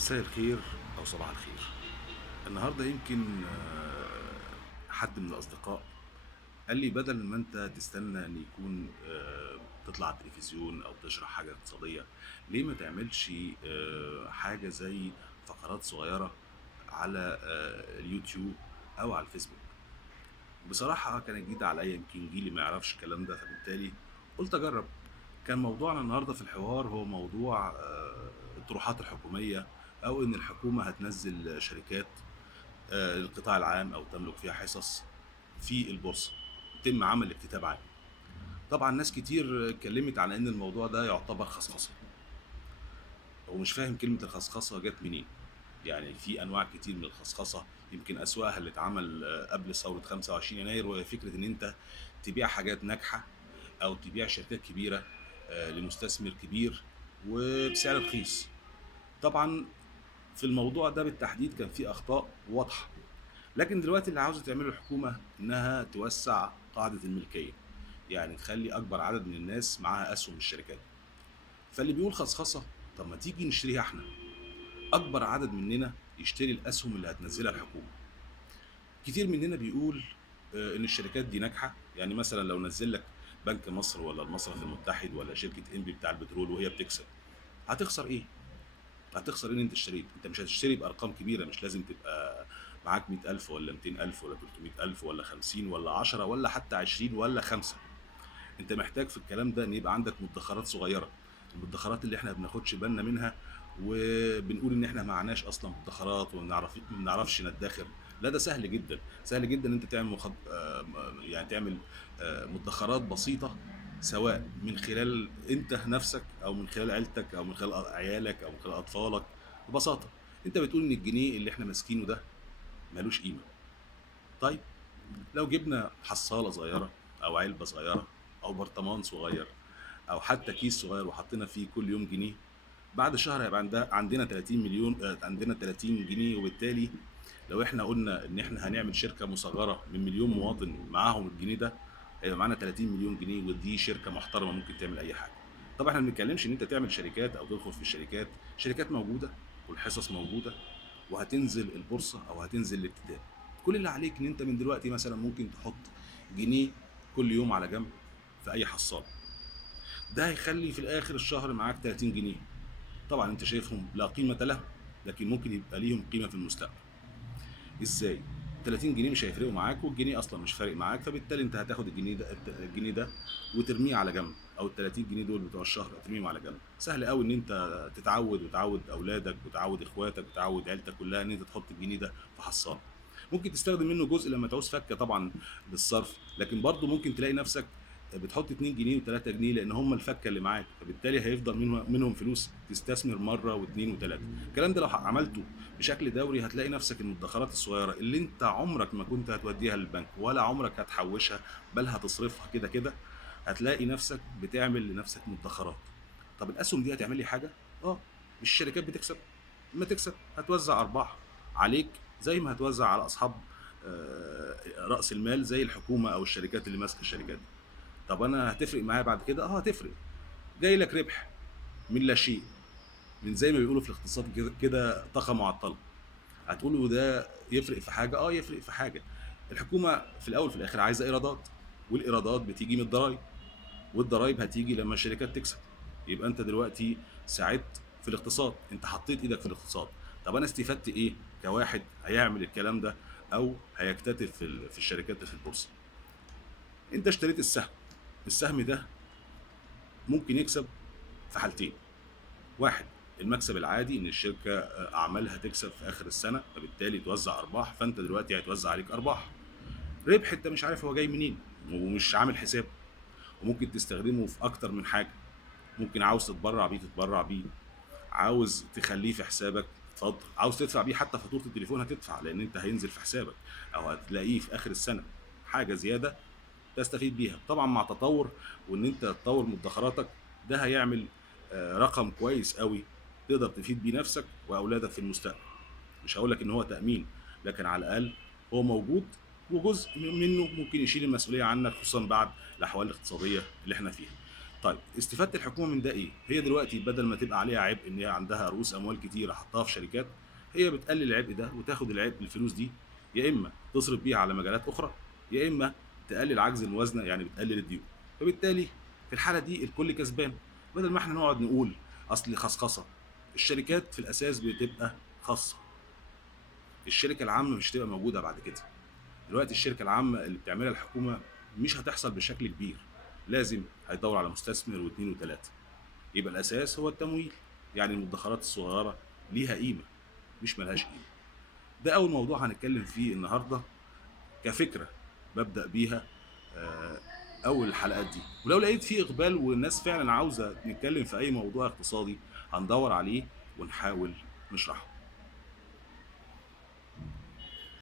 مساء الخير أو صباح الخير. النهارده يمكن حد من الأصدقاء قال لي بدل ما أنت تستنى إن يكون تطلع على التلفزيون أو تشرح حاجة اقتصادية، ليه ما تعملش حاجة زي فقرات صغيرة على اليوتيوب أو على الفيسبوك. بصراحة كانت جديدة عليّا، يمكن جيلي ما يعرفش الكلام ده، فبالتالي قُلت أجرّب. كان موضوعنا النهارده في الحوار هو موضوع الطروحات الحكومية، أو إن الحكومة هتنزّل شركات للقطاع العام أو تملك فيها حصص في البورصة، يتم عمل اكتتاب عليه. طبعًا ناس كتير اتكلّمت على إن الموضوع ده يعتبر خَصخَصة، ومش فاهم كلمة الخَصخَصة جات منين. يعني في أنواع كتير من الخَصخَصة، يمكن أسوأها اللي اتعمل قبل ثورة 25 يناير، وهي فكرة إن أنت تبيع حاجات ناجحة أو تبيع شركات كبيرة لمستثمر كبير وبسعر رخيص. طبعًا في الموضوع ده بالتحديد كان في أخطاء واضحة، لكن دلوقتي اللي عاوزة تعمله الحكومة إنها توسّع قاعدة الملكية، يعني تخلّي أكبر عدد من الناس معاها أسهم الشركات. فاللي بيقول خصخصة، طب ما تيجي نشتريها إحنا، أكبر عدد مننا يشتري الأسهم اللي هتنزّلها الحكومة. كتير مننا بيقول إن الشركات دي ناجحة، يعني مثلًا لو نزّل لك بنك مصر والّا المصرف المتحد والّا شركة إنبي بتاع البترول وهي بتكسب، هتخسر إيه؟ هتخسر إيه إن أنت اشتريت؟ أنت مش هتشتري بأرقام كبيرة، مش لازم تبقى معاك 100,000 والّا 200,000 والّا 300,000 والّا 50 والّا 10 والّا حتى 20 والّا 5. أنت محتاج في الكلام ده إن يبقى عندك مدخرات صغيرة، المدخرات اللي إحنا ما بناخدش بالنا منها، وبنقول إن إحنا معناش أصلًا مدخرات ما بنعرفش ندخر. لا، ده سهل جدًا، سهل جدًا إن أنت تعمل مخد م يعني تعمل مدخرات بسيطة، سواء من خلال أنت نفسك أو من خلال عيلتك أو من خلال عيالك أو من خلال أطفالك. ببساطة، أنت بتقول إن الجنيه اللي إحنا ماسكينه ده ما لوش قيمة. طيب، لو جبنا حصالة صغيرة أو علبة صغيرة أو برطمان صغير أو حتى كيس صغير وحطينا فيه كل يوم جنيه، بعد شهر هيبقى عندنا 30 مليون، عندنا 30 جنيه. وبالتالي لو إحنا قلنا إن إحنا هنعمل شركة مصغرة من مليون مواطن معاهم الجنيه ده، هيبقى معانا 30 مليون جنيه، ودي شركة محترمة ممكن تعمل أي حاجة. طبعا احنا ما بنتكلمش إن أنت تعمل شركات أو تدخل في الشركات، شركات موجودة والحصص موجودة وهتنزل البورصة أو هتنزل الاكتتاب. كل اللي عليك إن أنت من دلوقتي مثلا ممكن تحط جنيه كل يوم على جنب في أي حصالة. ده هيخلي في الآخر الشهر معاك 30 جنيه. طبعا أنت شايفهم لا قيمة لهم، لكن ممكن يبقى ليهم قيمة في المستقبل. إزاي؟ 30 جنيه مش هيفرقوا معاك، والجنيه أصلا مش فارق معاك، فبالتالي أنت هتاخد الجنيه ده وترميه على جنب، أو ال 30 جنيه دول بتوع الشهر ترميهم على جنب. سهل قوي إن أنت تتعود وتعود أولادك وتعود إخواتك وتعود عيلتك كلها إن أنت تحط الجنيه ده في حصالة. ممكن تستخدم منه جزء لما تعوز فكة طبعا للصرف، لكن برضه ممكن تلاقي نفسك بتحط 2 جنيه و3 جنيه لان هم الفكه اللي معاك، فبالتالي هيفضل منهم فلوس تستثمر مره واثنين وثلاثه. الكلام ده لو عملته بشكل دوري هتلاقي نفسك المدخرات الصغيره اللي انت عمرك ما كنت هتوديها للبنك ولا عمرك هتحوشها، بل هتصرفها كده كده، هتلاقي نفسك بتعمل لنفسك مدخرات. طب الاسهم دي هتعمل لي حاجه؟ اه. مش الشركات بتكسب؟ لما تكسب هتوزع ارباح عليك زي ما هتوزع على اصحاب راس المال زي الحكومه او الشركات اللي ماسكه الشركات دي. طب انا هتفرق معايا بعد كده؟ اه هتفرق. جاي لك ربح من لا شيء، من زي ما بيقولوا في الاقتصاد كده كده طاقه معطله. هتقولوا ده يفرق في حاجه؟ اه يفرق في حاجه. الحكومه في الاول وفي الاخر عايزه ايرادات، والايرادات بتيجي من الضرايب، والضرايب هتيجي لما الشركات تكسب. يبقى انت دلوقتي ساعدت في الاقتصاد، انت حطيت ايدك في الاقتصاد. طب انا استفدت ايه كواحد هيعمل الكلام ده او هيكتتب في الشركات في البورصه؟ انت اشتريت السهم، السهم ده ممكن يكسب في حالتين. واحد، المكسب العادي ان الشركه اعمالها تكسب في اخر السنه، فبالتالي توزع ارباح، فانت دلوقتي هيتوزع عليك ارباح. ربح انت مش عارف هو جاي منين ومش عامل حساب. وممكن تستخدمه في اكتر من حاجه. ممكن عاوز تتبرع بيه تتبرع بيه، عاوز تخليه في حسابك اتفضل، عاوز تدفع بيه حتى فاتوره التليفون هتدفع لان انت هينزل في حسابك، او هتلاقيه في اخر السنه حاجه زياده تستفيد بيها. طبعا مع تطور وان انت تطور مدخراتك، ده هيعمل رقم كويس قوي تقدر تفيد بيه نفسك واولادك في المستقبل. مش هقول لك ان هو تامين، لكن على الاقل هو موجود، وجزء منه ممكن يشيل المسؤوليه عنك خصوصا بعد الاحوال الاقتصاديه اللي احنا فيها. طيب استفادة الحكومة من ده إيه؟ هي دلوقتي بدل ما تبقى عليها عبء إن هي عندها رؤوس أموال كتيرة حطها في شركات، هي بتقلل العبء ده وتاخد الفلوس دي يا إما تصرف بيها على مجالات أخرى، يا إما تقلل عجز الموازنة يعني بتقلل الديون. فبالتالي في الحالة دي الكل كسبان، بدل ما احنا نقعد نقول أصل خصخصة. الشركات في الأساس بتبقى خاصة، الشركة العامة مش هتبقى موجودة بعد كده. دلوقتي الشركة العامة اللي بتعملها الحكومة مش هتحصل بشكل كبير، لازم هيدور على مستثمر واثنين وثلاثة. يبقى الأساس هو التمويل، يعني المدخرات الصغيرة ليها قيمة مش ملهاش قيمة. ده أول موضوع هنتكلم فيه النهاردة كفكرة ببدأ بيها أول الحلقات دي، ولو لقيت فيه إقبال والناس فعلا عاوزة نتكلم في أي موضوع اقتصادي هندور عليه ونحاول نشرحه.